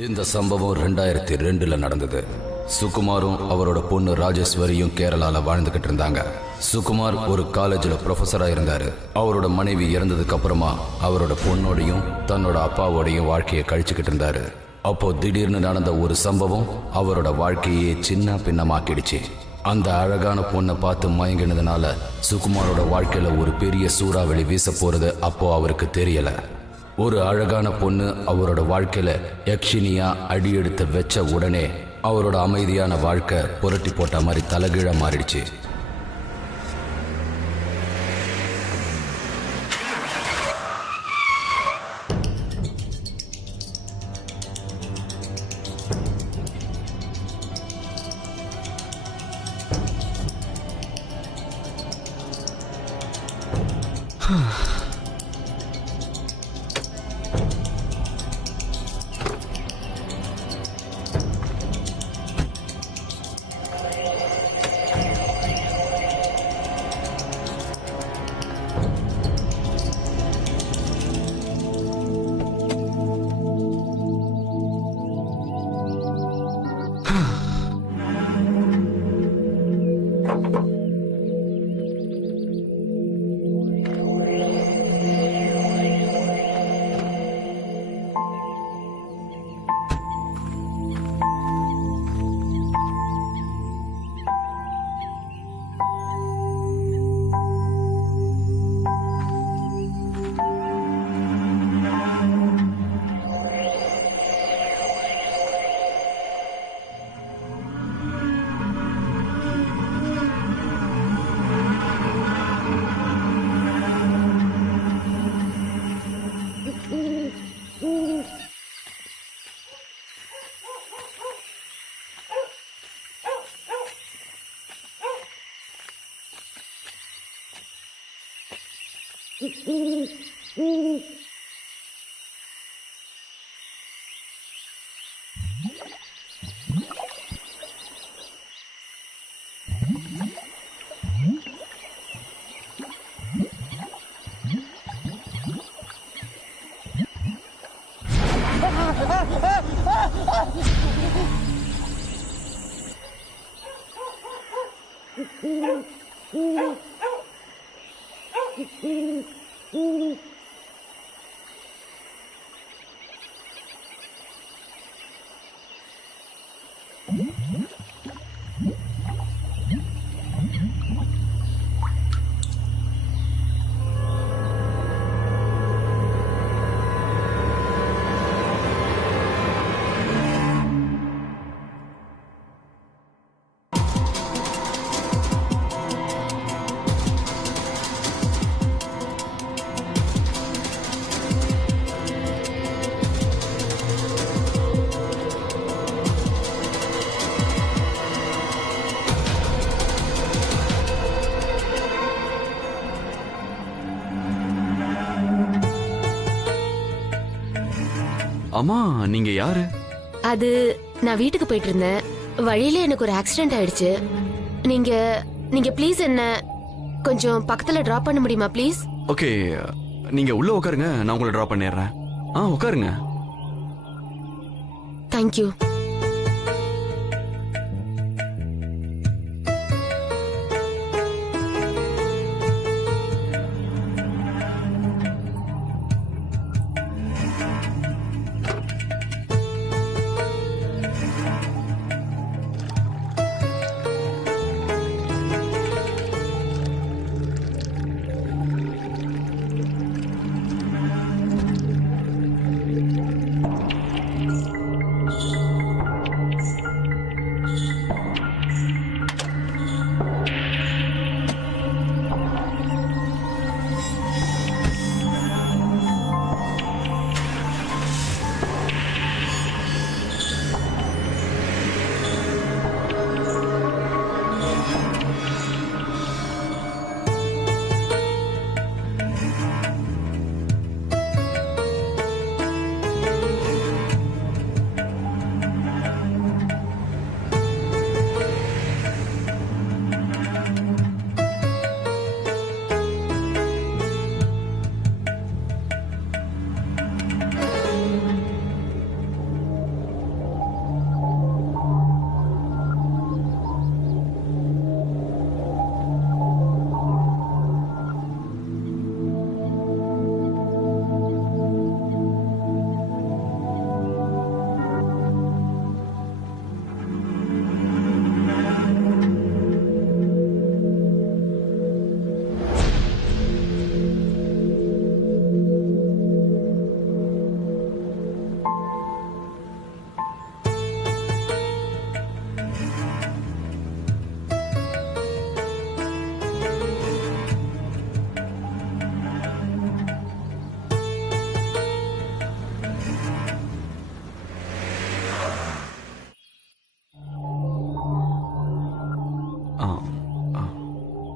இந்த சம்பவம் 2002ல நடந்தது. சுகுமாரும் அவரோட பொண்ணு ராஜேஸ்வரியும் கேரளால வாழ்ந்துகிட்டு இருந்தாங்க. சுகுமார் ஒரு காலேஜில் ப்ரொஃபஸரா இருந்தாரு. அவரோட மனைவி இறந்ததுக்கு அப்புறமா அவரோட பொண்ணோடையும் தன்னோட அப்பாவோடையும் வாழ்க்கையை கழிச்சுக்கிட்டு இருந்தாரு. அப்போ திடீர்னு நடந்த ஒரு சம்பவம் அவரோட வாழ்க்கையே சின்ன பின்னமாக்கிடுச்சு. அந்த அழகான பொண்ணை பார்த்து மயங்கினதுனால சுகுமாரோட வாழ்க்கையில ஒரு பெரிய சூறாவளி வீச போறது அப்போ அவருக்கு தெரியல. ஒரு அழகான பொண்ணு அவரோட வாழ்க்கையில யக்ஷினியா அடியெடுத்து வச்ச உடனே அவரோட அமைதியான வாழ்க்கை புரட்டி போட்ட மாதிரி தலைகீழ மாறிடுச்சு. அம்மா, நீங்க யாரு? அது நான் வீட்டுக்கு போயிட்டு இருந்தேன். வழியில எனக்கு ஒரு ஆக்சிடென்ட் ஆயிடுச்சு. நீங்க நீங்க ப்ளீஸ் என்ன கொஞ்சம் பக்கத்துல டிராப் பண்ண முடியுமா ப்ளீஸ்? ஓகே, நீங்க உள்ள உட்காருங்க, நான் உங்களை டிராப் பண்ணிடுறேன். உட்காருங்க. Thank you.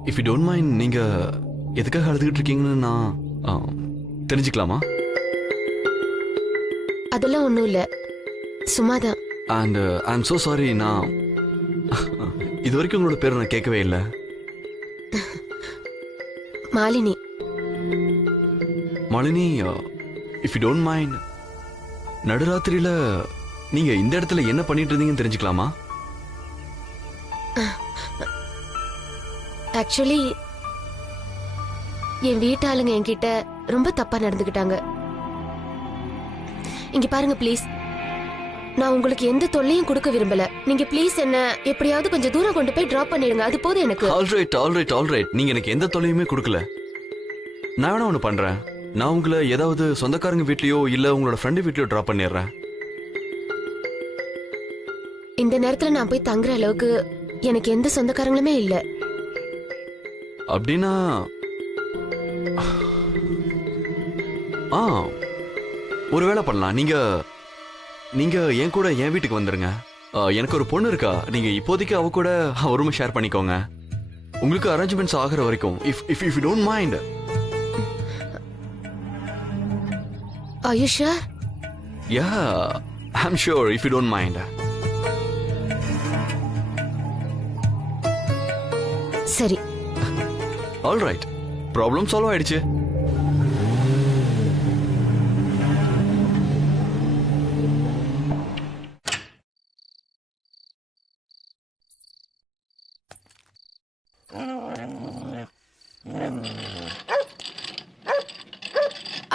If you don't mind நீங்க எதுக்காக அழுதுகிட்டு இருக்கீங்கன்னு நான் தெரிஞ்சுக்கலாமா? அதெல்லாம் ஒண்ணும் இல்ல, சும்மாதான். And I am so sorry. நான் இது வரைக்கும் உங்களோட பேரை நான் கேட்கவே இல்லை. Malini. Malini, if you don't mind நடுராத்திரியில நீங்க இந்த இடத்துல என்ன பண்ணிட்டு இருந்தீங்கன்னு தெரிஞ்சுக்கலாமா? ஆக்சுவலி என் வீட்டாளுங்க என்கிட்ட ரொம்ப தப்பா நடந்துக்கிட்டாங்க. இங்க பாருங்க ப்ளீஸ், நான் உங்களுக்கு எந்த தொல்லையும் கொடுக்க விரும்பல. நீங்க ப்ளீஸ் என்ன எப்படியாவது கொஞ்சம் தூரம் கொண்டு போய் டிராப் பண்ணிடுங்க, அது போதும் எனக்கு. ஆல்ரைட். நீங்க எனக்கு எந்த தொல்லையுமே கொடுக்கல. நான் வேணா ஒண்ணு பண்றேன். நான் உங்களை ஏதாவது சொந்தக்காரங்க வீட்லயோ இல்ல உங்களோட ஃப்ரெண்டு வீட்லயோ டிராப் பண்ணிடுறேன். இந்த நேரத்துல நான் போய் தங்குற அளவுக்கு எனக்கு எந்த சொந்தக்காரங்களுமே இல்ல. அப்படின்னா ஒரு வேலை பண்ணலாம். நீங்க என் கூட என் வீட்டுக்கு வந்துருங்க. எனக்கு ஒரு பொண்ணு இருக்கா. நீங்க இப்போதைக்கு அவ கூட ரூம் ஷேர் பண்ணிக்கோங்க. உங்களுக்கு அரேஞ்ச்மெண்ட்ஸ் ஆகிற வரைக்கும். If you don't mind. Are you sure? Yeah, I'm sure if you don't mind. சரி. All right. Problem solve ஆயிடுச்சு.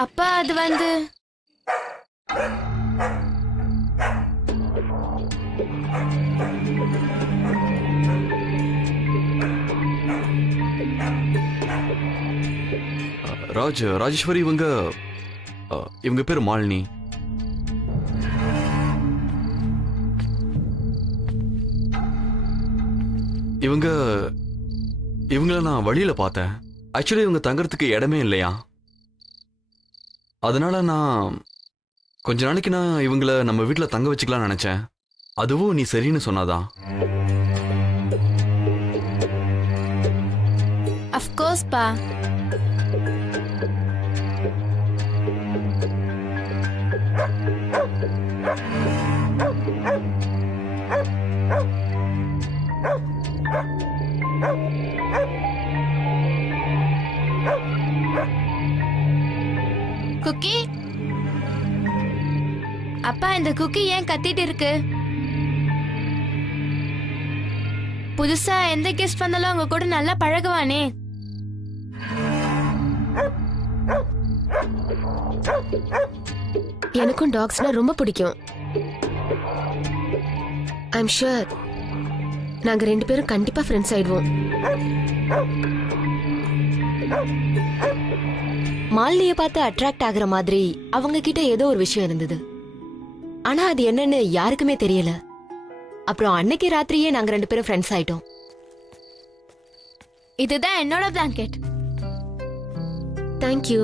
அப்பா அது வந்து ராஜேஸ்வரி, இவங்க பேரு மாலினி. இவங்கள நான் வழியில பார்த்தேன். ஆக்சுவலி இவங்க தங்கறதுக்கு இடமே இல்லையா. அதனால நான் கொஞ்ச நாளைக்கு நான் இவங்கள நம்ம வீட்டுல தங்க வச்சுக்கலாம்னு நினைச்சேன். அதுவும் நீ சரின்னு சொன்னாதான். of course பா. குக்கி, அப்பா இந்த குக்கி ஏன் கத்திட்டு இருக்கு? புதுசா எந்த கெஸ்ட் வந்தாலும் அவங்க கூட நல்லா பழகுவானே. எனக்கும் டாக்ஸ்னா ரொம்ப பிடிக்கும். ஐம் ஷூர் நாங்க ரெண்டு பேரும் கண்டிப்பா ஃப்ரெண்ட்ஸ் ஆயிடுவோம். மாலினிய பார்த்து அட்ராக்ட் ஆகுற மாதிரி அவங்க கிட்ட ஏதோ ஒரு விஷயம் இருந்தது. ஆனா அது என்னன்னு யாருக்குமே தெரியல. அப்புறம் அன்னைக்கு ராத்திரியே நாங்க ரெண்டு பேரும் ஃப்ரெண்ட்ஸ் ஆயிட்டோம். இதுதான் என்னோட பிளாங்கெட். தேங்க்யூ.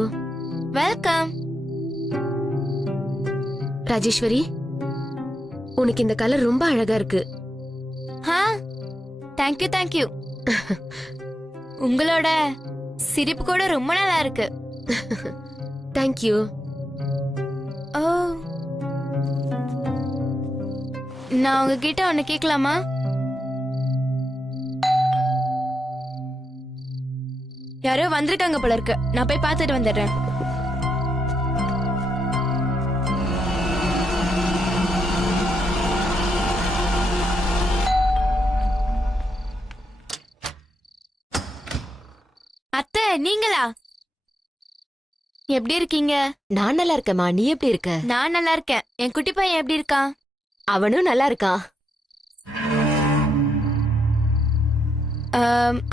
வெல்கம். ராஜேஸ்வரி, உனக்கு இந்த கலர் ரொம்ப அழகா இருக்கு. தேங்க்யூ. உங்களோட சிரிப்பு கூட ரொம்ப நல்லா இருக்கு. தேங்க்யூ. ஓ, நான் உங்ககிட்ட ஒன்னு கேட்கலாமா? யாரோ வந்திருக்காங்க போல இருக்கு. நான் போய் பார்த்துட்டு வந்துடுறேன். அத்தை, நீங்களா? எப்படி இருக்கீங்க? நான் நல்லா இருக்கேம்மா, நீ எப்படி இருக்க? நான் நல்லா இருக்கேன். என் குட்டி பையன் எப்படி இருக்கான்? அவனும் நல்லா இருக்கான்.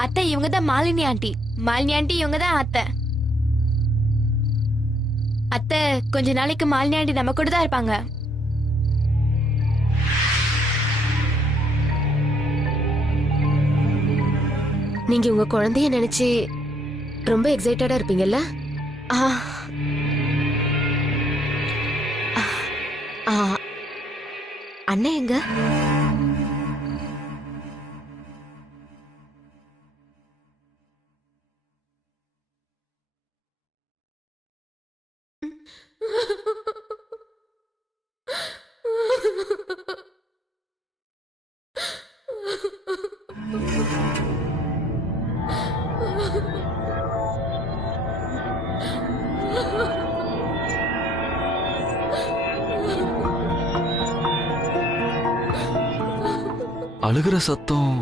அத்தை, இவங்க தான் மாலினி ஆண்டி. மாலினி ஆண்டி இவங்க தான் அத்தை. அத்தை, கொஞ்ச நாளைக்கு மாலினி ஆண்டி நம்ம கூட தான் இருப்பாங்க. நீங்க உங்க குழந்தைய நினைச்சு ரொம்ப எக்ஸைட்டடா இருப்பீங்கல்ல? அண்ணன் எங்க? அழுகிற சத்தம்.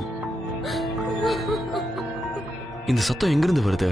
இந்த சத்தம் எங்கிருந்து வருது?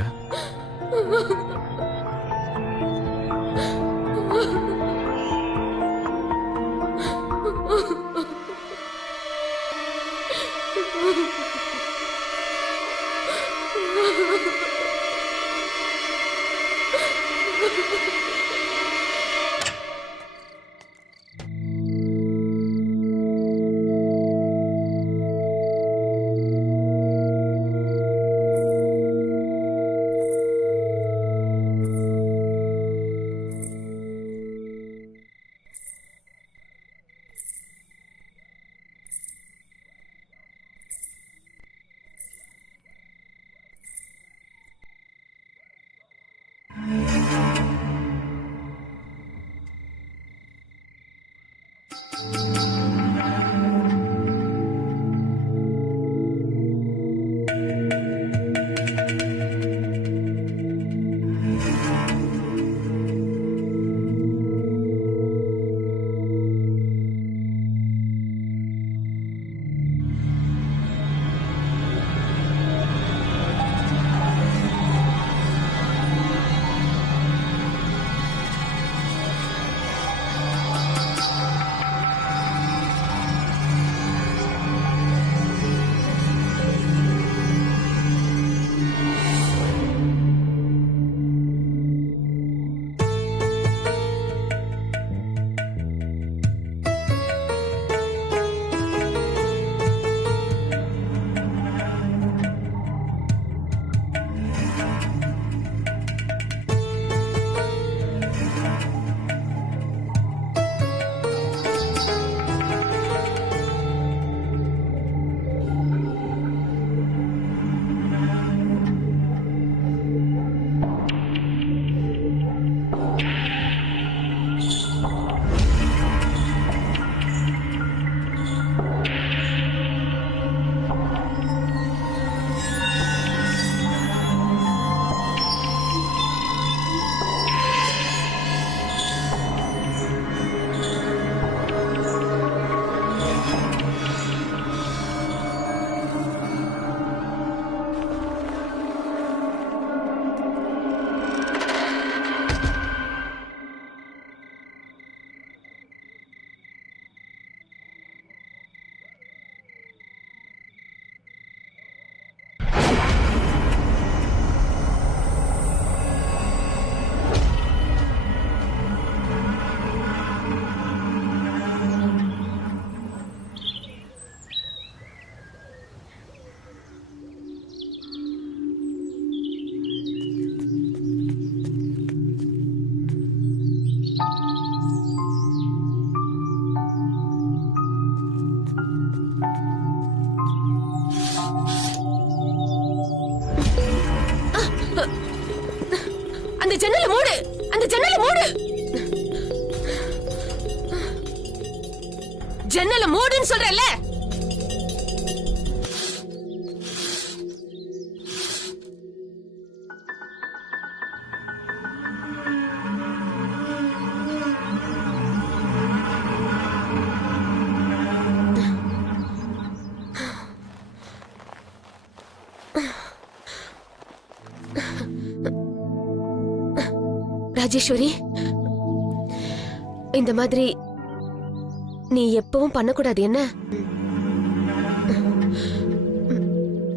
அந்த ஜன்னலை மூடு, அந்த ஜன்னலை மூடு, ஜன்னலை மூடுன்னு சொல்றேன்ல. ராஜேஸ்வரி, இந்த மாதிரி நீ எப்பவும் பண்ணக்கூடாது. என்ன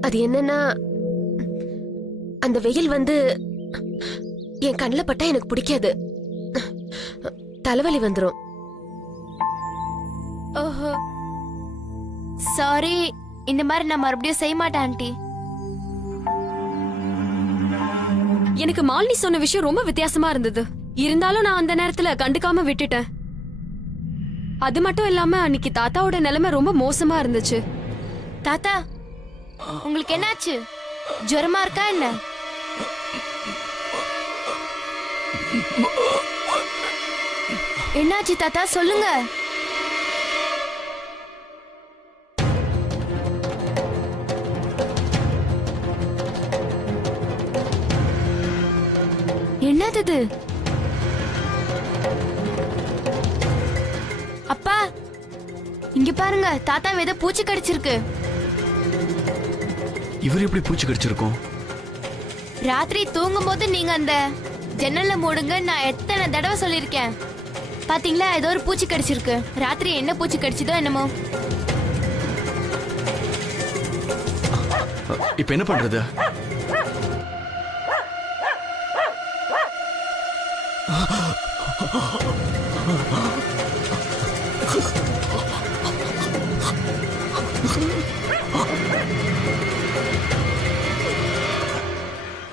அது? என்னன்னா, அந்த வெயில் வந்து என் கண்ணில் பட்டா எனக்கு பிடிக்காது, தலைவலி வந்துரும். ஓஹோ, சாரி. இந்த மாதிரி நான் மறுபடியும் செய்ய மாட்டேன் ஆண்டி. எனக்கு மாலினி சொன்ன விஷயம் ரொம்ப வித்தியாசமா இருந்தது. இருந்தாலும் நான் அந்த நேரத்துல கண்டுக்காம விட்டுட்டேன். அது மட்டும் இல்லாம அன்னைக்கு தாத்தாவோட நிலைமை ரொம்ப மோசமா இருந்துச்சு. தாத்தா, உங்களுக்கு என்னாச்சு? ஜுரமா இருக்கா என்ன? என்னாச்சு தாத்தா, சொல்லுங்க. என்னது? அப்பா, இங்க பாருங்க தாத்தா ஏதோ பூச்சி கடிச்சிருக்கு. இவர் எப்படி பூச்சி கடிச்சிருக்கோம்? ராத்திரி தூங்கும் போது நீங்க அந்த ஜன்னல்ல மூடுங்க நான் எத்தனை தடவை சொல்லிருக்கேன். பாத்தீங்களா ஏதோ ஒரு பூச்சி கடிச்சிருக்கு. ராத்திரி என்ன பூச்சி கடிச்சதோ என்னமோ. இப்ப என்ன பண்றது?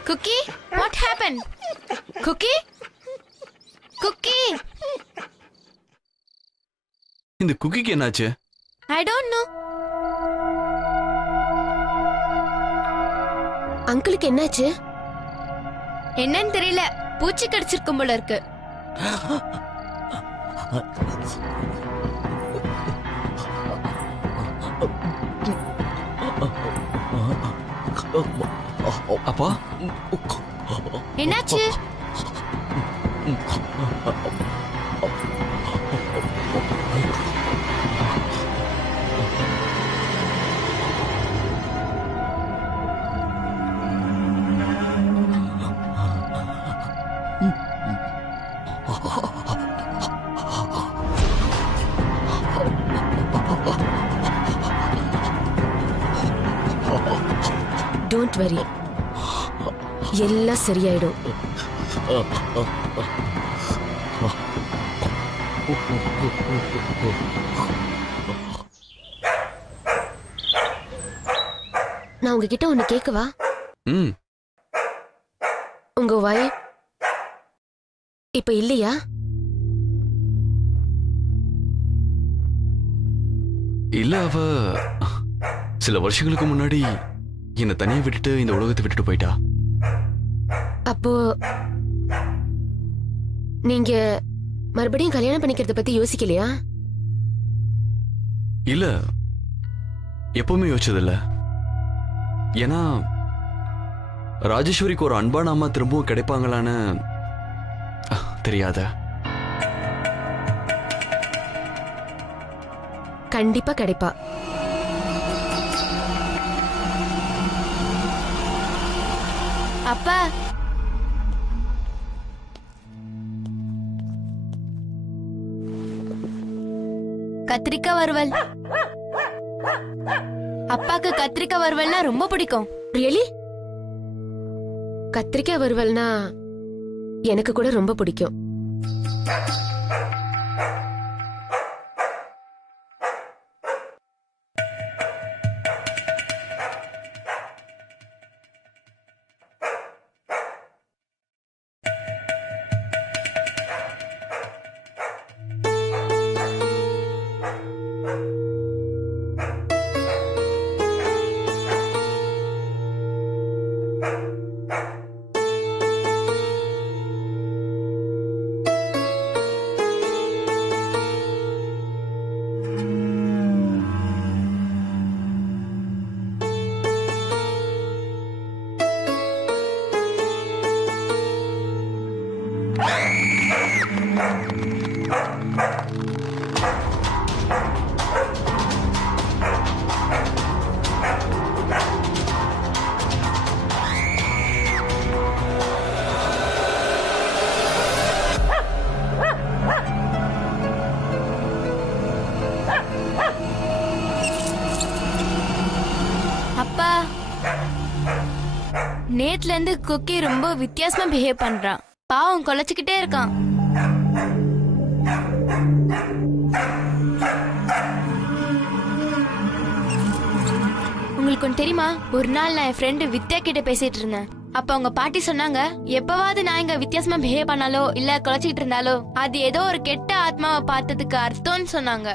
Cookie, what happened? Cookie, Cookie. இந்த குக்கிக்கு என்னாச்சு? I don't know. அங்கிளுக்கு என்னாச்சு? என்னன்னு தெரியல, பூச்சி கடிச்சிருக்கும் போல இருக்கு. அப்பா என்னாச்சு? டோன்ட் வரி, எல்லாம் சரியாயிடும். நான் உங்ககிட்ட ஒண்ணு கேட்கவா? ம் உங்க வைஃப் இப்ப இல்லையா? இல்ல, அவ சில வருஷங்களுக்கு முன்னாடி என்னை தனியா விட்டுட்டு இந்த உலகத்தை விட்டுட்டு போயிட்டா. அப்போ நீங்க மறுபடியும் கல்யாணம் பண்ணிக்கிறத பத்தி யோசிக்கலையா? இல்ல, எப்பவுமே யோசிச்சதில்ல. ஏன்னா ராஜேஸ்வரிக்கு ஒரு அன்பான அம்மா திரும்பவும் கிடைப்பாங்களான்னு தெரியாத. கண்டிப்பா கிடைப்பா. அப்பா, கத்திரிக்காய் வறுவல். அப்பாக்கு கத்திரிக்காய் வறுவல்னா ரொம்ப பிடிக்கும். ரியலி? கத்திரிக்காய் வறுவல்னா எனக்கு கூட ரொம்ப பிடிக்கும். அப்பா, நேத்துல இருந்து குக்கி ரொம்ப வித்தியாசமா பிஹேவ் பண்றான். பாவம், கொலைச்சுக்கிட்டே இருக்கான். உங்களுக்கு ஒன்று தெரியுமா? ஒரு நாள் நான் என் ஃப்ரெண்டு வித்யா கிட்ட பேசிட்டு இருந்தேன். அப்ப அவங்க பாட்டி சொன்னாங்க, எப்பவாவது நான் இங்க வித்தியாசமா பிஹேவ் பண்ணாலோ இல்ல கொலைச்சிக்கிட்டு இருந்தாலோ அது ஏதோ ஒரு கெட்ட ஆத்மாவை பார்த்ததுக்கு அர்த்தம்னு சொன்னாங்க.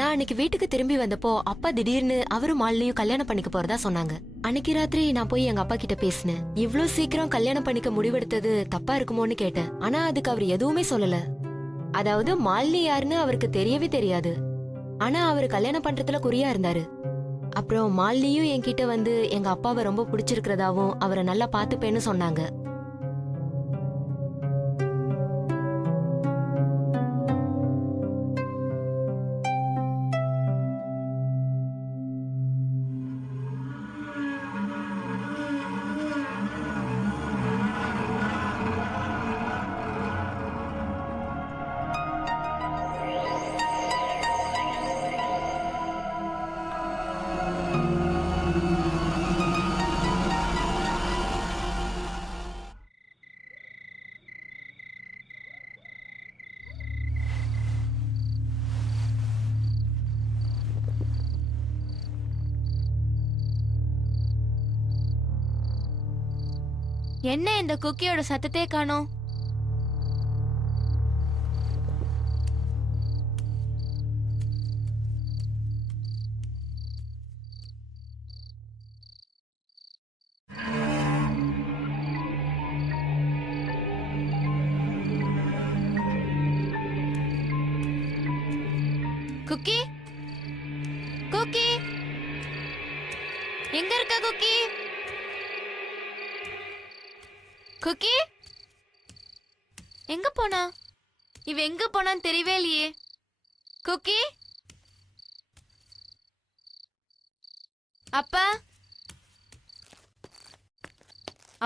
நான் அன்னைக்கு வீட்டுக்கு திரும்பி வந்தப்போ அப்பா திடீர்னு அவரும் மாலினியும் கல்யாணம் பண்ணிக்க போறதா சொன்னாங்க. அன்னைக்கு ராத்திரி நான் போய் எங்க அப்பா கிட்ட பேசினேன். இவ்ளோ சீக்கிரம் கல்யாணம் பண்ணிக்க முடிவெடுத்தது தப்பா இருக்குமோன்னு கேட்டேன். ஆனா அதுக்கு அவர் எதுவுமே சொல்லல. அதாவது மாலினி யாருன்னு அவருக்கு தெரியவே தெரியாது. ஆனா அவரு கல்யாணம் பண்றதுல குறியா இருந்தாரு. அப்புறம் மாலினியும் என்கிட்ட வந்து எங்க அப்பாவை ரொம்ப பிடிச்சிருக்கிறதாவும் அவரை நல்லா பாத்துப்பேன்னு சொன்னாங்க. என்ன இந்த குக்கியோட சத்தத்தை காணோம்? குக்கி, குக்கி, எங்க இருக்க குக்கி? குக்கி எங்க போனா? இவ எங்க போனான்னு தெரியவே இல்லையே. குக்கி, அப்பா,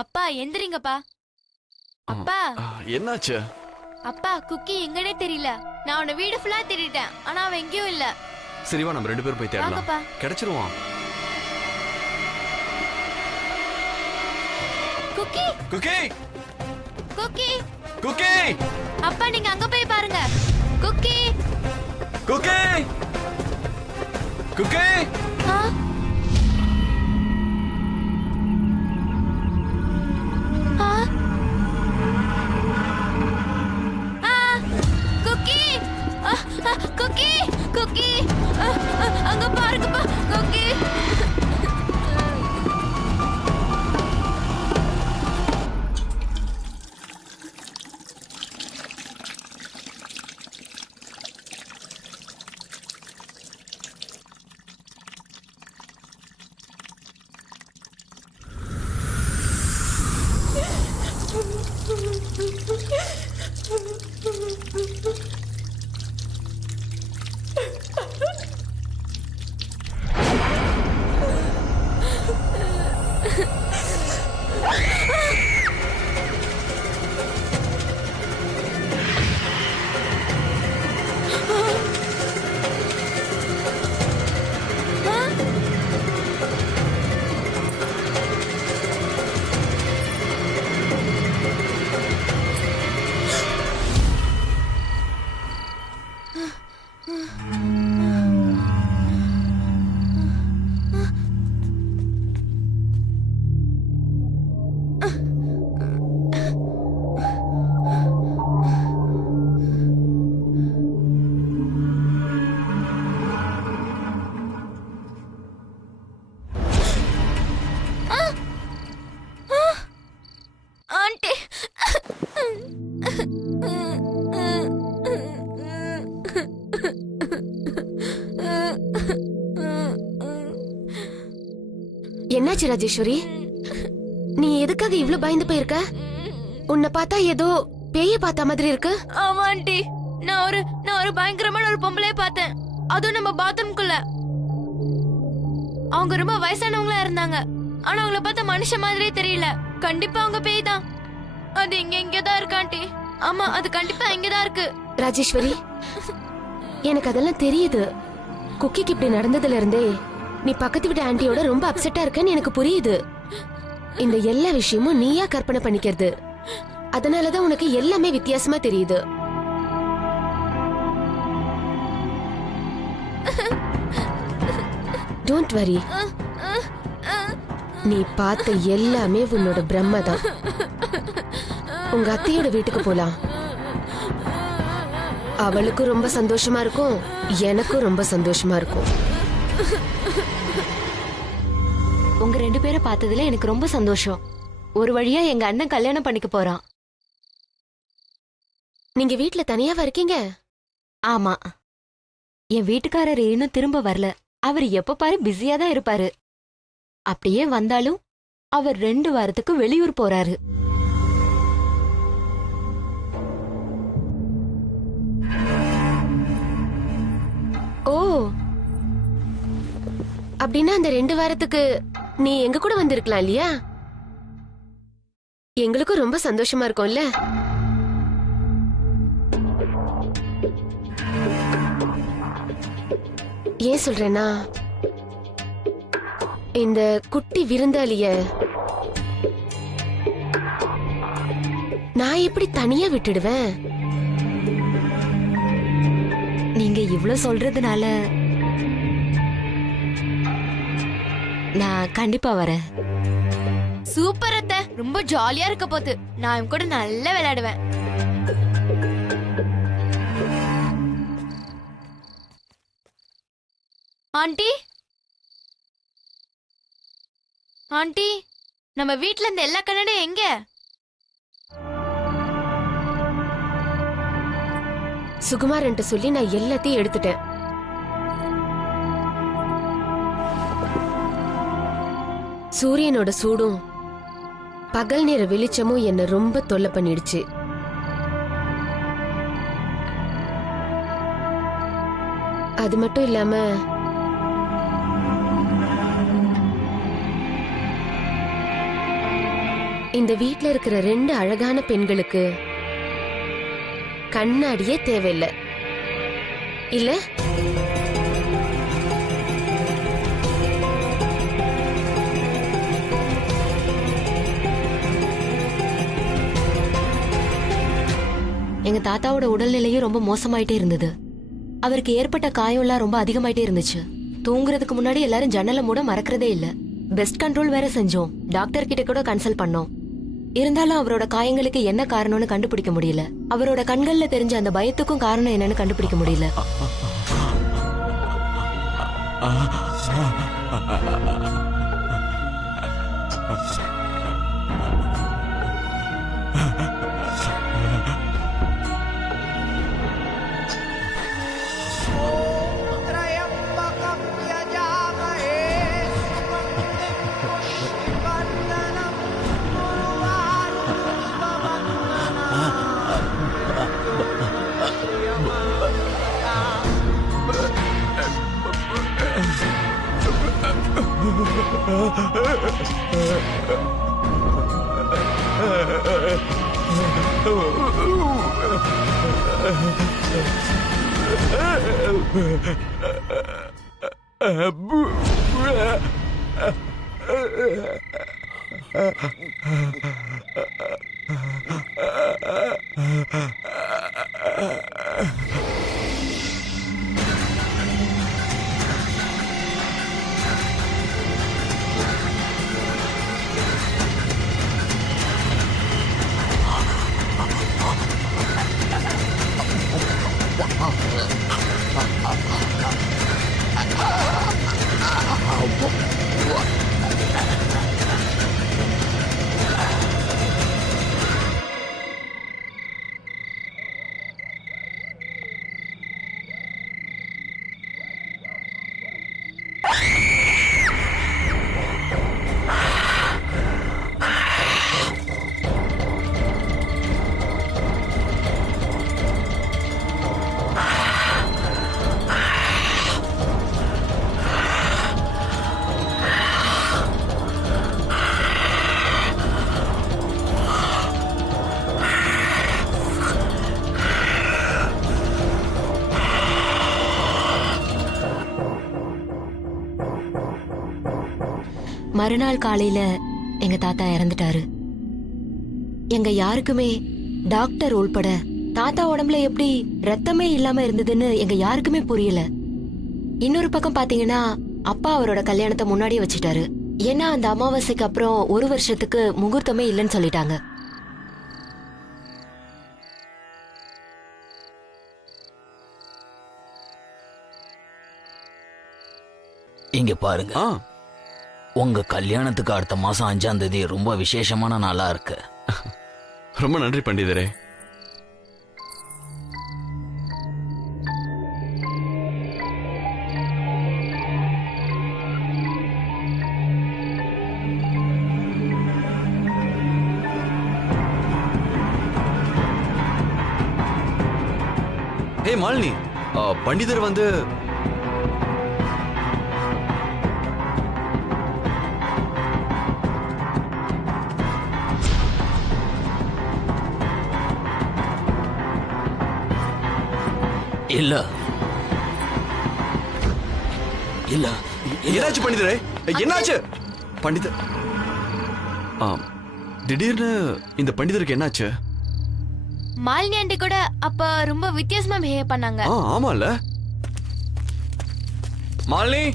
அப்பா எந்திரிங்கப்பா. அப்பா, என்னாச்சு? அப்பா குக்கி எங்கனே தெரியல. நான் அவன வீடு ஃபுல்லா தேடிட்டேன், ஆனா அவன் எங்கேயும் இல்ல. சரிவா, நம்ம 2 பேரும் போய் தேடலாம். வாங்கப்பா. கிடைச்சிருவான். குக்கி, குக்கி, குக்கி, குக்கி, அப்பா நீங்க அங்க போய் பாருங்க. Cookie, Cookie, Cookie. ஆ? ஆ? ஆ, குக்கி, குக்கி, குக்கி, அங்க பாருங்கப்பா. Cookie, aunty. என்னாச்சு ராஜேஸ்வரி? நீ எதுக்காக இவ்ளோ பயந்து போயிருக்க? உன்னை பார்த்தா ஏதோ பேய பார்த்த மாதிரி இருக்கு. ஆமா ஆண்டி, நான் ஒரு பயங்கரமான ஒரு பொம்பளைய பார்த்தேன். அதுவும் நம்ம பாத்ரூம்குள்ள. அவங்க ரொம்ப வயசானவங்களா இருந்தாங்க, ஆனா அவங்கள பார்த்தா மனுஷ மாதிரியே தெரியல. கண்டிப்பா அவங்க பேய் தான். அது இங்கதான் இருக்கு ஆண்டி. ஆமா, அது கண்டிப்பா இங்கதான் இருக்கு. ராஜேஸ்வரி, எனக்கு அதெல்லாம் தெரியுது. குக்கிக்கு இப்படி நடந்ததுல இருந்தே நீ பக்கத்து வீட்டு ஆண்டியோட ரொம்ப அப்செட்டா இருக்கன்னு எனக்கு புரியுது. இந்த எல்லா விஷயமும் நீயா கற்பனை பண்ணிக்கிறது. அதனாலதான் உனக்கு எல்லாமே வித்தியாசமா தெரியுது. Don't worry. நீ பார்த்த எல்லாமே உன்னோட பிரம்ம தான். உங்க அத்தையோட வீட்டுக்கு போலாம். அவளுக்கும் ரொம்ப சந்தோஷமா இருக்கும், எனக்கும் ரொம்ப சந்தோஷமா இருக்கும். உங்க 2 பேரை பார்த்ததுல எனக்கு ரொம்ப சந்தோஷம். ஒரு வழியா எங்க அண்ணன் கல்யாணம் பண்ணிக்க போறான். நீங்க வீட்ல தனியாவா இருக்கீங்க? ஆமா, என் வீட்டுக்காரர் இன்னும் திரும்ப வரல. அவர் எப்ப பாரு பிஸியா தான் இருப்பாரு. அப்படியே வந்தாலும் அவர் 2 வாரத்துக்கு வெளியூர் போறாரு. ஓ, அப்படின்னா அந்த 2 வாரத்துக்கு நீ எங்க கூட வந்திருக்கலாம் இல்லையா? எங்களுக்கும் ரொம்ப சந்தோஷமா இருக்கும்ல. ஏன் சொல்றேன்னா, இந்த குட்டி விருந்தாளிய நான் எப்படி தனியா விட்டுடுவேன்? நீங்க இவ்ளோ சொல்றதுனால நான் கண்டிப்பா வரேன். சூப்பர் அத்தை, ரொம்ப ஜாலியா இருக்க போகுது. நான் இவன் கூட நல்லா விளையாடுவேன். ஆண்டி, ஆண்டி, நம்ம வீட்ல இந்த எல்லா கண்ணாடியும் எங்க? சுகுமாரன்ட்ட சொல்லி நான் எல்லாத்தையும் எடுத்துட்டேன். சூரியனோட சூடும் பகல் நேர வெளிச்சமும் என்ன ரொம்ப தொல்லை பண்ணிடுச்சு. அது மட்டும் இல்லாம இந்த வீட்ல இருக்கிற 2 அழகான பெண்களுக்கு கண்ணாடியே தேவையில்லை இல்ல? எங்க தாத்தாவோட உடல்நிலையும் ரொம்ப மோசமாயிட்டே இருந்தது. அவருக்கு ஏற்பட்ட காயம்லாம் ரொம்ப அதிகமாயிட்டே இருந்துச்சு. தூங்குறதுக்கு முன்னாடி எல்லாரும் ஜன்னலை மூட மறக்கிறதே இல்ல. பெஸ்ட் கண்ட்ரோல் வேற செஞ்சோம். டாக்டர் கிட்ட கூட கன்சல்ட் பண்ணோம். இருந்தாலும் அவரோட காயங்களுக்கு என்ன காரணம்னு கண்டுபிடிக்க முடியல. அவரோட கண்கள்ல தெரிஞ்ச அந்த பயத்துக்கும் காரணம் என்னன்னு கண்டுபிடிக்க முடியல. மறுநாள் காலையில எங்க தாத்தா இறந்துட்டாரு. எங்க யாருக்குமே டாக்டர் உள்பட தாத்தா உடம்புல எப்படி ரத்தமே இல்லாம இருந்ததுன்னு எங்க யாருக்குமே புரியல. இன்னொரு பக்கம் பாத்தீங்கன்னா அப்பா அவரோட கல்யாணத்தை முன்னாடியே வச்சுட்டாரு. ஏன்னா அந்த அமாவாசைக்கு அப்புறம் 1 வருஷத்துக்கு முகூர்த்தமே இல்லைன்னு சொல்லிட்டாங்க. இங்க பாருங்க, ஆ உங்க கல்யாணத்துக்கு அடுத்த மாசம் 5ஆம் தேதி ரொம்ப விசேஷமான நாளா இருக்கு. ரொம்ப நன்றி பண்டிதரே. ஏய் மாலினி, பண்டிதர் வந்து இல்ல இல்ல என்னாச்சு பண்டிதரே? என்னாச்சு பண்டிதர்? திடீர்னு இந்த பண்டிதருக்கு என்னாச்சு? மாலினி ஆண்டி கூட அப்ப ரொம்ப வித்தியாசமா பிஹேவ் பண்ணாங்க. ஆமால. மாலினி,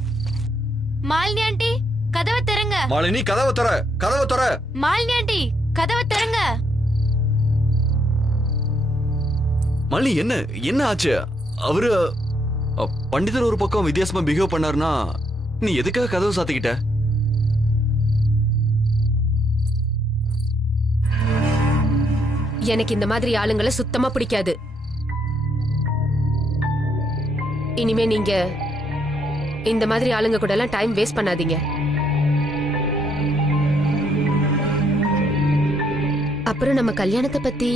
மாலினி ஆண்டி கதவை திறங்க. மாலினி கதவை தர, கதவை தர. மாலினி ஆண்டி கதவை திறங்க. மாலினி என்ன என்ன ஆச்சு? அவரு பண்டிதர் ஒரு பக்கம் வித்தியாசமா பிஹேவ் பண்ணாருன்னா நீ எதுக்காக கதவை சாத்திக்கிட்ட? எனக்கு இந்த மாதிரி ஆளுங்களை சுத்தமா பிடிக்காது. இனிமே நீங்க இந்த மாதிரி ஆளுங்க கூட எல்லாம் டைம் வேஸ்ட் பண்ணாதீங்க. அப்புறம் நம்ம கல்யாணத்தை பத்தி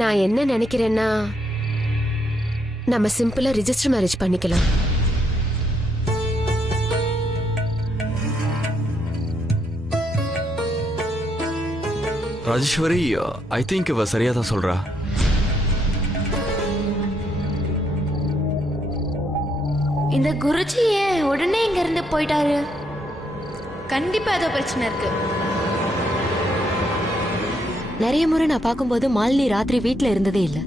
நான் என்ன நினைக்கிறேன்னா, நம்ம சிம்பிளா ரிஜிஸ்டர் மேரேஜ் பண்ணிக்கலாம். ராஜேஸ்வரி, ஐ திங்க் இவ சரியா தான் சொல்றா. இந்த குருஜி ஏன் உடனே இங்க இருந்து போயிட்டாரு? கண்டிப்பா ஏதோ பிரச்சனை இருக்கு. நிறைய முறை நான் பார்க்கும்போது மாலினி ராத்திரி வீட்ல இருந்ததே இல்ல.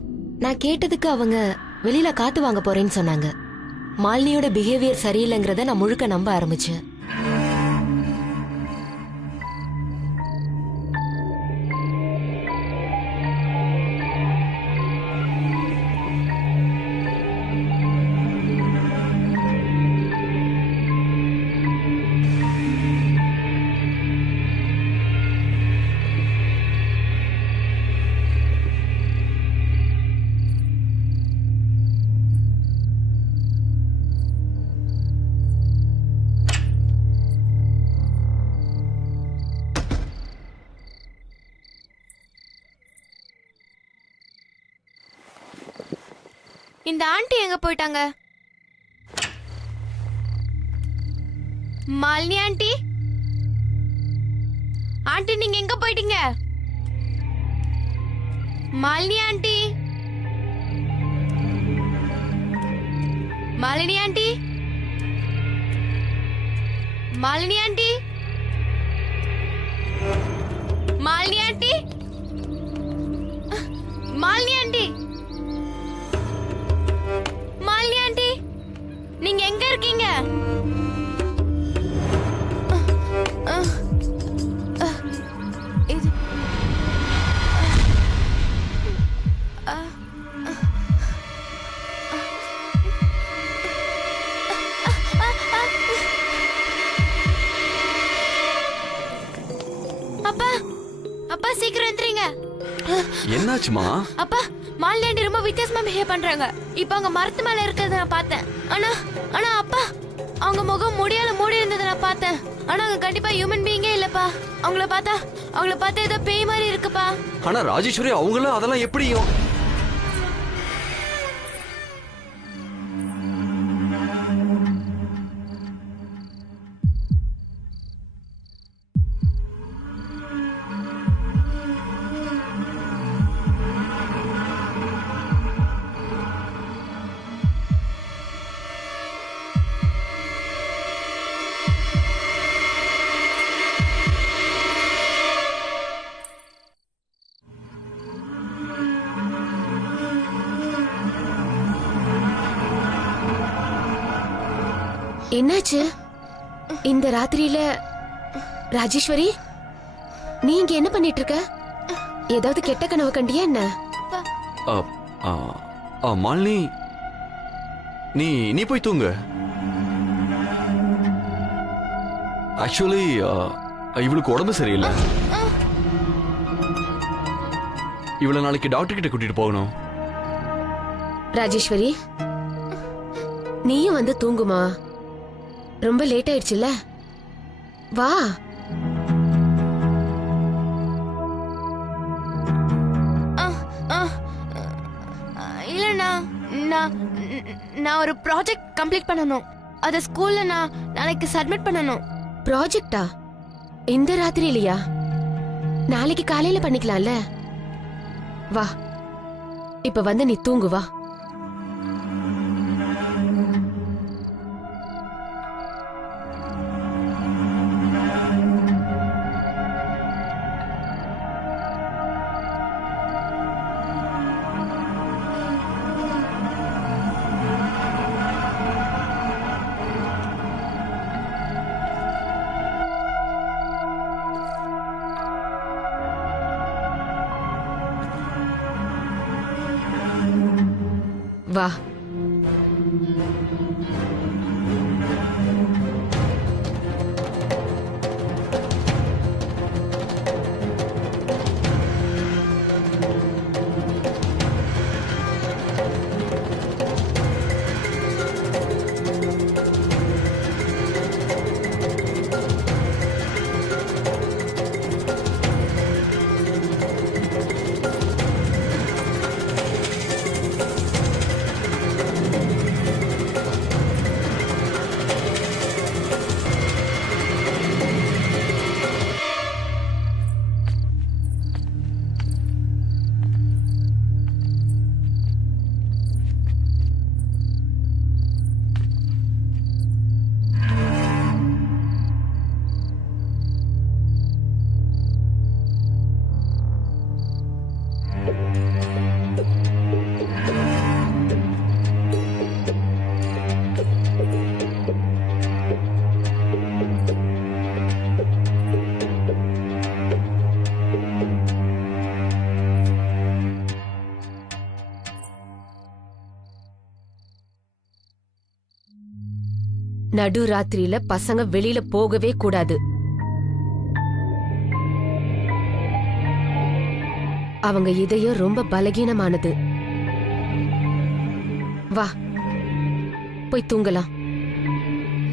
நான் கேட்டதுக்கு அவங்க வெளியில காத்து வாங்க போறேன்னு சொன்னாங்க. மாலினியோட பிஹேவியர் சரியில்லைங்கிறத நான் முழுக்க நம்ப ஆரம்பிச்சேன். இந்த ஆண்டி எங்க போயிட்டாங்க? மாலினி ஆண்டி, ஆண்டி நீங்க எங்க போயிட்டீங்க? Malini aunty, Malini aunty, Malini aunty, Malini aunty, Malini aunty, Malini aunty, நீங்க எங்க இருக்கீங்க? இது அப்பா, அப்பா சீக்கிரம் எந்திரிங்க. என்னாச்சுமா? அப்பா, மாலினி ஆண்டி ரொம்ப வித்தியாசமா பிஹேவ் பண்றாங்க. இப்ப அவங்க மரத்து மேல இருக்கிறத நான் பார்த்தேன். ஆனா ஆனா அப்பா, அவங்க முகம் முடியால மூடி இருந்ததை நான் பார்த்தேன். ஆனா அவங்க கண்டிப்பா ஹியூமன் பீயிங்கே இல்லப்பா. அவங்கள பார்த்தா ஏதோ பேய் மாதிரி இருக்குப்பா. ஆனா ராஜேஸ்வரி, அவங்களும் அதெல்லாம் எப்படியும்? என்னாச்சு இந்த ராத்திரியில? ராஜேஸ்வரி, நீ இங்க என்ன பண்ணிட்டு இருக்க? ஏதாவது கெட்ட கனவு கண்டியா என்ன? மாலினி, நீ போய் தூங்கு. ஆக்சுவலி இவளுக்கு உடம்பு சரியில்லை. இவளை நாளைக்கு டாக்டர் கிட்ட கூட்டிட்டு போகணும். ராஜேஸ்வரி, நீயும் வந்து தூங்குமா, ரொம்ப லேட் ஆயிடுச்சுல்ல, வா. இல்லண்ணா, நான் ஒரு ப்ராஜெக்ட் கம்ப்ளீட் பண்ணணும். அத ஸ்கூல்ல நான் நாளைக்கு சப்மிட் பண்ணணும். ப்ராஜெக்டா? இந்த ராத்திரியிலயா? நாளைக்கு காலையில பண்ணிக்கலாம்ல. வா, இப்ப வந்து நீ தூங்கு, வா. வா. நடு ராத்திரியில பசங்க வெளியில போகவே கூடாது. அவங்க இதயம் ரொம்ப பலகீனமானது. வா, போய் தூங்கலாம்.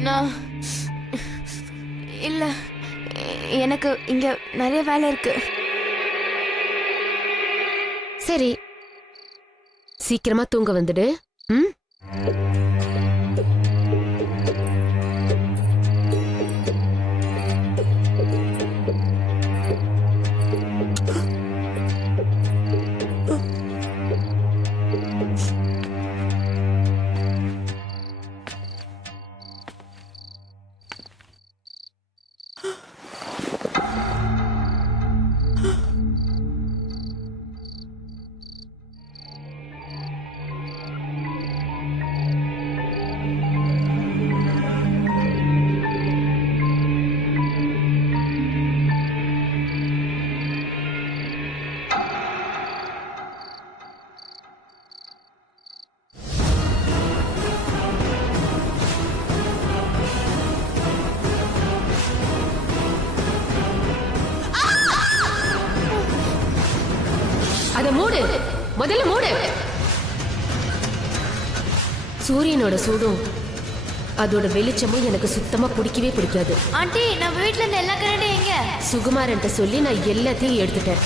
நான் இல்ல, எனக்கு இங்க நிறைய வேலை இருக்கு. சரி, சீக்கிரமா தூங்க வந்துடு. ம். அத மூடு, முதல்ல மூடு. சூரியனோட சூடும் அதோட வெளிச்சமும் எனக்கு சுத்தமா பிடிக்கவே பிடிக்காது. ஆண்டி, நம்ம வீட்ல இருந்த எல்லா கரண்டும் எங்க? சுகுமாரன்ட்ட சொல்லி நான் எல்லாத்தையும் எடுத்துட்டேன்.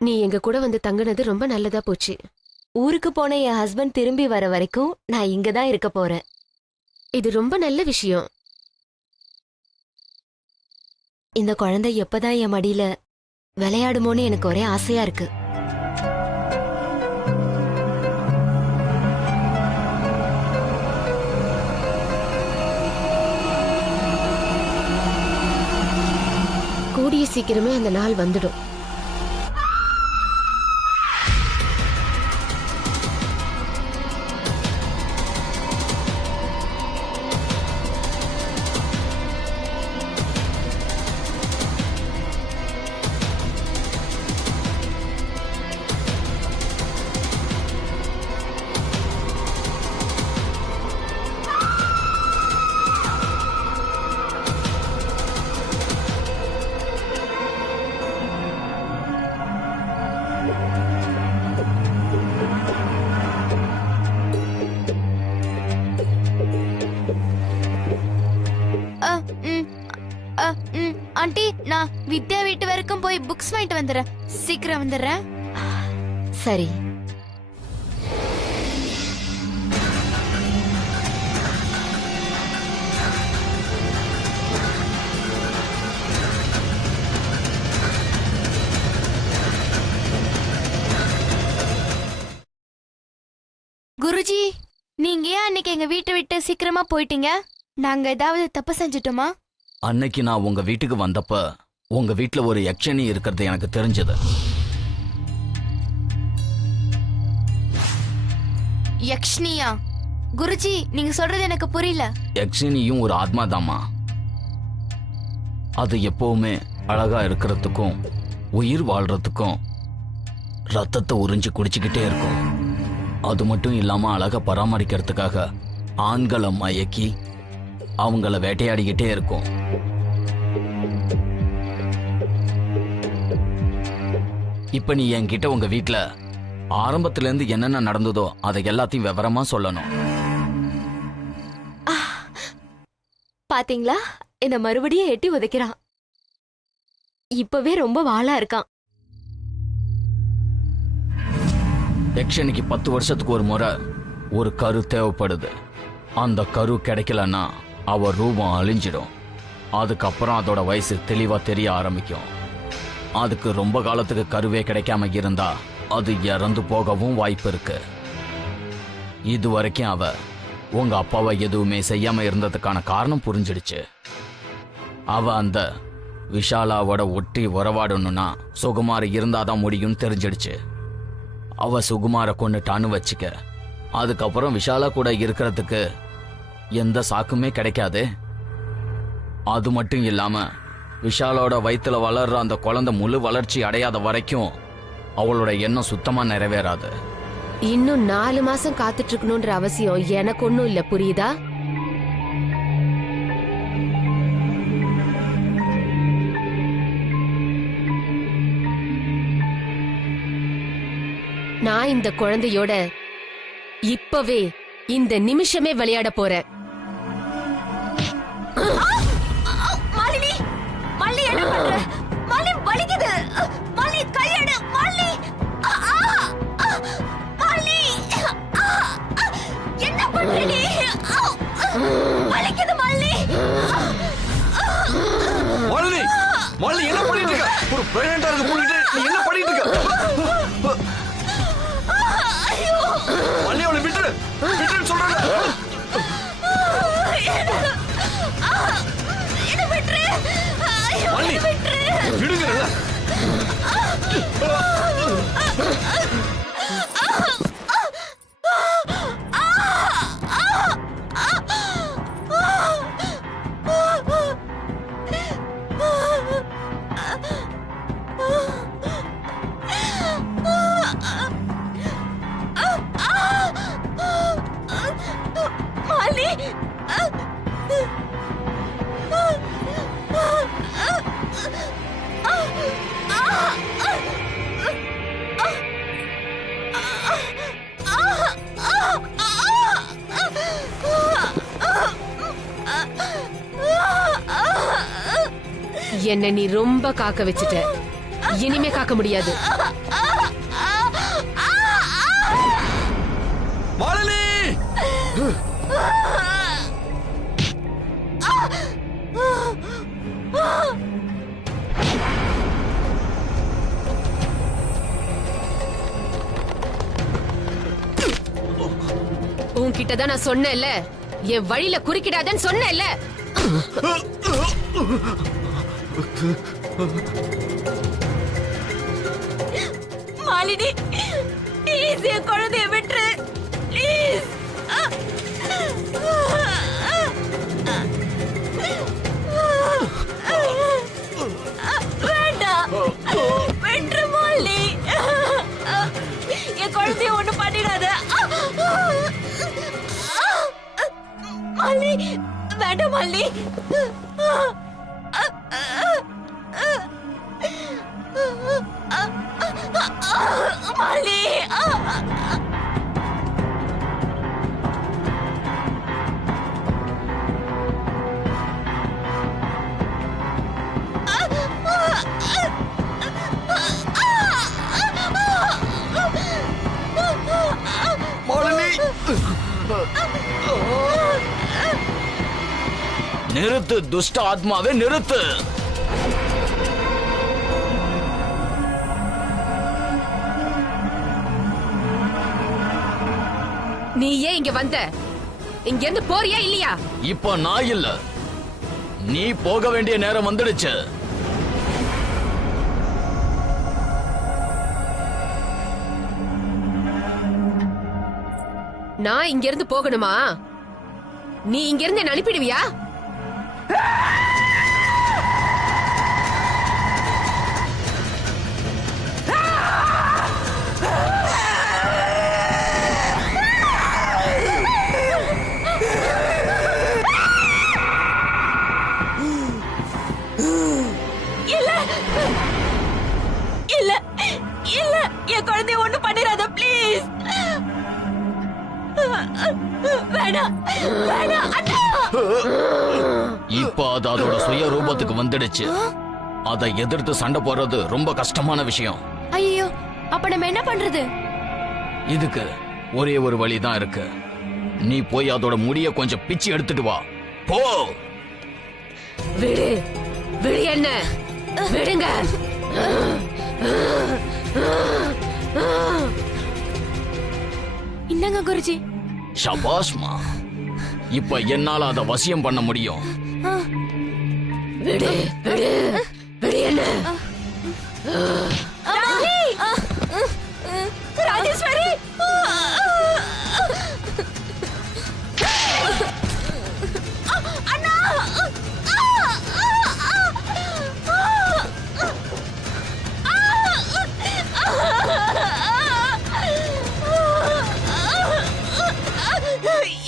நீ எங்க கூட வந்து தங்குனது ரொம்ப நல்லதா போச்சு. ஊருக்கு போன என் ஹஸ்பண்ட் திரும்பி வர வரைக்கும் நான் இங்க தான் இருக்க போறேன். இது ரொம்ப நல்ல விஷயம். இந்த குழந்தை எப்பதான் என் மடியில விளையாடுமோன்னு எனக்கு ஒரே ஆசையா இருக்கு. கூடிய சீக்கிரமே அந்த நாள் வந்துடும். ஆண்டி, நான் வித்யா வீட்டு வரைக்கும் போய் புக்ஸ் வாங்கிட்டு வந்துடுறேன். சீக்கிரம் வந்துடுறேன். சரி. குருஜி, நீங்க ஏன் அன்னைக்கு எங்க வீட்டை விட்டு சீக்கிரமா போயிட்டீங்க? நாங்க ஏதாவது தப்பு செஞ்சுட்டோமா? அன்னைக்கு நான் உங்க வீட்டுக்கு வந்தப்ப உங்க வீட்ல ஒரு யக்ஷினி இருக்கிறது எனக்கு தெரிஞ்சது. யக்ஷ்னியா? குருஜி, நீங்க சொல்றது எனக்கு புரியல. யக்ஷினியும் ஒரு ஆத்மாதாம்மா. அது எப்பவுமே அழகா இருக்கிறதுக்கும் உயிர் வாழ்றதுக்கும் ரத்தத்தை உறிஞ்சி குடிச்சுக்கிட்டே இருக்கும். அது மட்டும் இல்லாம அழகா பராமரிக்கிறதுக்காக ஆண்களை மயக்கி அவங்கள வேட்டையாடிக்கிட்டே இருக்கும். இப்ப நீ என்கிட்ட உங்க வீட்ல ஆரம்பத்துல இருந்து என்னென்ன நடந்ததோ அதை எல்லாத்தையும் விவரமா சொல்லணும். பாத்தீங்களா, என்ன மறுபடியும் எட்டி உதைக்கிறான். இப்பவே ரொம்ப வாளா இருக்கான். யக்ஷனிக்கு 10 வருஷத்துக்கு ஒரு முறை ஒரு கரு தேவைப்படுது. அந்த கரு கிடைக்கலன்னா அவ ரூபம் அழிஞ்சிடும். அதுக்கப்புறம் அதோட வயசு தெளிவா தெரிய ஆரம்பிக்கும். அதுக்கு ரொம்ப காலத்துக்கு கருவே கிடைக்காம இருந்தா அது இறந்து போகவும் வாய்ப்பு இருக்கு. இது வரைக்கும் அவ உங்க அப்பாவை எதுவுமே செய்யாம இருந்ததுக்கான காரணம் புரிஞ்சிடுச்சு. அவ அந்த விஷாலாவோட ஒட்டி உறவாடணும்னா சுகுமார் இருந்தாதான் முடியும்னு தெரிஞ்சிடுச்சு. அவ சுகுமார கொண்டுட்டான்னு வச்சுக்க, அதுக்கப்புறம் விஷாலா கூட இருக்கிறதுக்கு எந்த சாக்குமே கிடைக்காது. அது மட்டும் இல்லாம விஷாலோட வயித்துல வளர்ற அந்த குழந்தை முழு வளர்ச்சி அடையாத வரைக்கும் அவளோட எண்ணம் சுத்தமா நிறைவேறாது. இன்னும் 4 மாசம் காத்துட்டு இருக்கணும்ன்ற அவசியம் எனக்கு ஒண்ணும் இல்ல, புரியுதா? நான் இந்த குழந்தையோட இப்பவே இந்த நிமிஷமே விளையாட போறேன். மாலினி, மாலினி என்ன பண்ற? மாலினி வலிக்குது. மாலினி கையெடு. மாலினி, மாலினி என்ன பண்ற நீ? வலிக்குது மாலினி. மாலினி, மாலினி என்ன பண்ணிட்டு இருக்க? ஒரு பிரெக்னன்ட்டா இருக்க பொண்ணுகிட்ட நீ என்ன பண்ணிட்டு இருக்க? மாலினி, அவளை விட்டுரு, விட்டுருன்னு சொல்றேன். என்ன விட்டுரு. மாலினி, விடுங்கறல. என்ன நீ ரொம்ப காக்க வச்சுட்ட. இனிமே காக்க முடியாது. மாலினி, உன்கிட்டதான் நான் சொன்னேன்ல, என் வழியில குறுக்கிடாதன்னு சொன்னேன்ல. மாலினி ப்ளீஸ் என் குழந்தைய விட்டுரு ப்ளீஸ். வேண்டாம் விட்டுரு மாலினி. என் குழந்தைய ஒண்ணு பண்ணிடாத மாலினி. வேண்டாம் மாலினி. மாலினி நிறுத்து துஷ்ட ஆத்மாவே நிறுத்து. நீ ஏன் இங்க வந்த? இங்க இருந்து போறியா இல்லையா? இப்ப நான் இல்ல, நீ போக வேண்டிய நேரம் வந்துடுச்சு. நான் இங்க இருந்து போகணுமா? நீ இங்க இருந்து என்ன அனுப்பிடுவியா? இல்ல இல்ல என் குழந்தைய ஒண்ணு பண்ணிடாத ப்ளீஸ். வேணாம் வேணாம் அண்ணா. இப்ப அது அதோட சுய ரூபத்துக்கு வந்துடுச்சு. அதை எதிர்த்து சண்டை போடுறது ரொம்ப கஷ்டமான விஷயம். ஐயோ, அப்ப நம்ம என்ன பண்றது? இதுக்கு ஒரே ஒரு வழிதான் இருக்கு. நீ போய் அதோட முடிய கொஞ்சம் பிச்சு எடுத்துட்டு வா. போ. விடு விடு, என்ன விடுங்க. இந்தாங்க குருஜி. ஷபாஷ்மா, இப்ப என்னால அதை வசியம் பண்ண முடியும். விடு விடு விடு, என்ன. ராஜேஸ்வரி அண்ணா.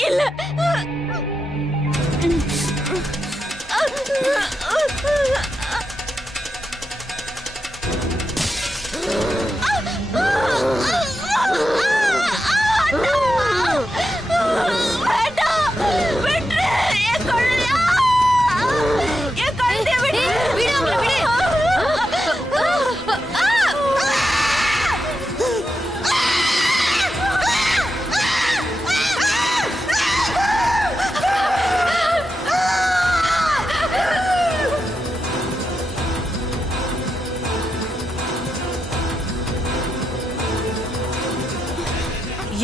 இல்ல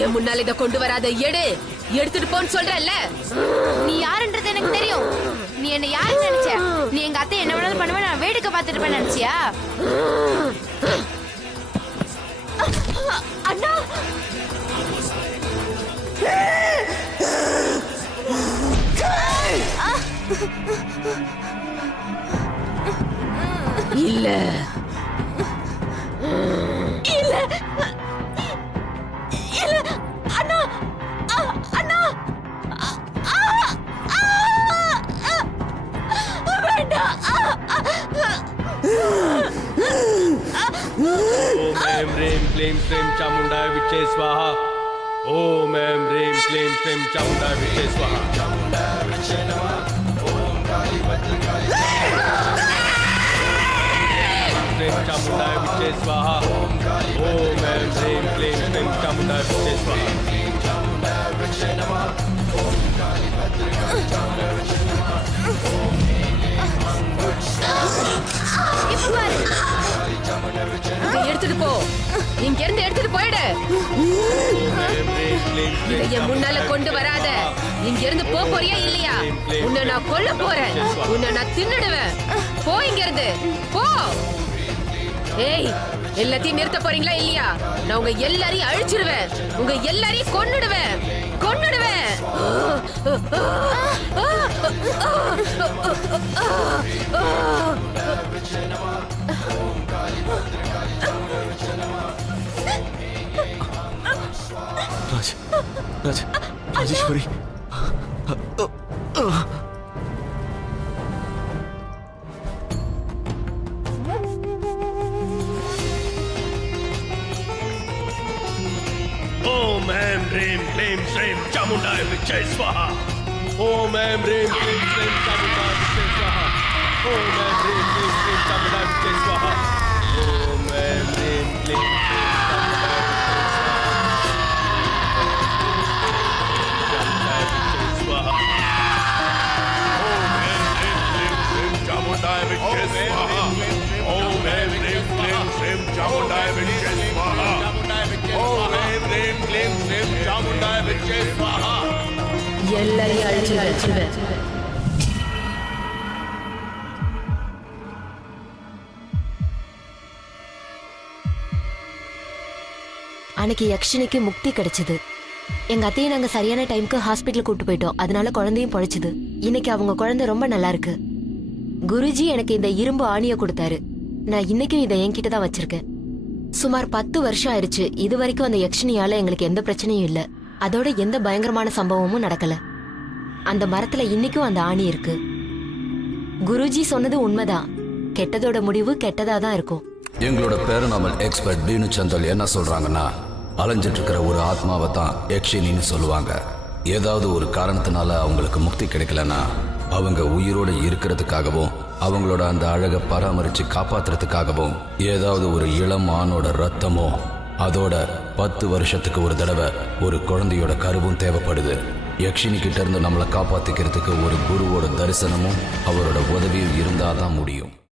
என் முன்னால இதை கொண்டு வராத. எடுத்துட்டு போன்னு சொல்றல்ல. நீ யாருன்றது எனக்கு தெரியும். நீ என்ன யாருன்னு நினைச்ச? நீ எங்க அத்தை என்ன வேணாலும் பண்ணுவேன், நான் வேடிக்கை பார்த்துட்டு இருப்பேன் நினைச்சியா? அண்ணா. இல்ல இல்ல இல்ல அண்ணா. அண்ணா வேண்டாம். ओम ऐं ह्रीं क्लीं श्रीं चामुण्डाय विच्चे स्वाहा। ओम ऐं ह्रीं क्लीं श्रीं चामुण्डाय विच्चे स्वाहा। श्रीं चामुण्डाय विच्चे स्वाहा। ओम ऐं ह्रीं क्लीं श्रीं चामुण्डाय विच्चे स्वाहा। இதை எடுத்துட்டு போ. இங்க இருந்து எடுத்துட்டு போயிடு. ओम ऐं ह्रीं இதை என் முன்னால கொண்டு வராத. இங்க இருந்து போறியா இல்லையா? உன்னை நான் கொல்ல போறேன். உன்னை நான் தின்னுடுவேன். போ இங்க இருந்து போ. ஏய், எல்லாத்தையும் நிறுத்த போறீங்களா இல்லையா? நான் உங்க எல்லாரையும் அழிச்சிருவேன். உங்க எல்லாரையும் கொன்னுடுவேன். ராஜேஸ்வரி, ओम ऐं ह्रीं क्लीं श्रीं चामुण्डाय विद्महे स्वाहा। ओम ऐं ह्रीं क्लीं श्रीं चामुण्डाय विद्महे स्वाहा। ओम ऐं ह्रीं क्लीं श्रीं चामुण्डाय विद्महे स्वाहा। ओम ऐं ह्रीं क्लीं श्रीं चामुण्डाय विद्महे स्वाहा। ओम ऐं ह्रीं क्लीं श्रीं चामुण्डाय विद्महे स्वाहा। ओम ऐं ह्रीं क्लीं श्रीं चामुण्डाय विद्महे स्वाहा। எல்லாரையும் அழிச்சிருவேன். அன்னைக்கு யக்ஷினிக்கு முக்தி கிடைச்சது. எங்க அத்தையை நாங்க சரியான டைம்க்கு ஹாஸ்பிட்டல் கூட்டு போயிட்டோம். அதனால குழந்தையும் பொழைச்சது. இன்னைக்கு அவங்க குழந்தை ரொம்ப நல்லா இருக்கு. குருஜி எனக்கு இந்த இரும்பு ஆணியை கொடுத்தாரு. நான் இன்னைக்கும் இதை என்கிட்ட தான் வச்சிருக்கேன். சுமார் 10 வருஷம் ஆயிடுச்சு. இது வரைக்கும் அந்த யக்ஷினியால எங்களுக்கு எந்த பிரச்சனையும் இல்ல. அதோட எந்த பயங்கரமான சம்பவமும் நடக்கல. அந்த மரத்துல இன்னைக்கும் அந்த ஆணி இருக்கு. குருஜி சொன்னது உண்மைதான். கெட்டதோட முடிவு கெட்டதா தான் இருக்கும். எங்களோட பேரனாமல் எக்ஸ்பர்ட் டீனு சந்தல் என்ன சொல்றாங்கன்னா, அலைஞ்சிட்டு இருக்கிற ஒரு ஆத்மாவை தான் யக்ஷினின்னு சொல்லுவாங்க. ஏதாவது ஒரு காரணத்தினால அவங்களுக்கு முக்தி கிடைக்கலன்னா அவங்க உயிரோடு இருக்கிறதுக்காகவும் அவங்களோட அந்த அழகை பராமரிச்சு காப்பாத்துறதுக்காகவும் ஏதாவது ஒரு இளம் ஆணோட ரத்தமோ அதோட 10 வருஷத்துக்கு ஒரு தடவை ஒரு குழந்தையோட கருவும் தேவைப்படுது. யக்ஷினி கிட்ட இருந்து நம்மளை காப்பாத்திக்கிறதுக்கு ஒரு குருவோட தரிசனமும் அவரோட உதவியும் இருந்தாதான் முடியும்.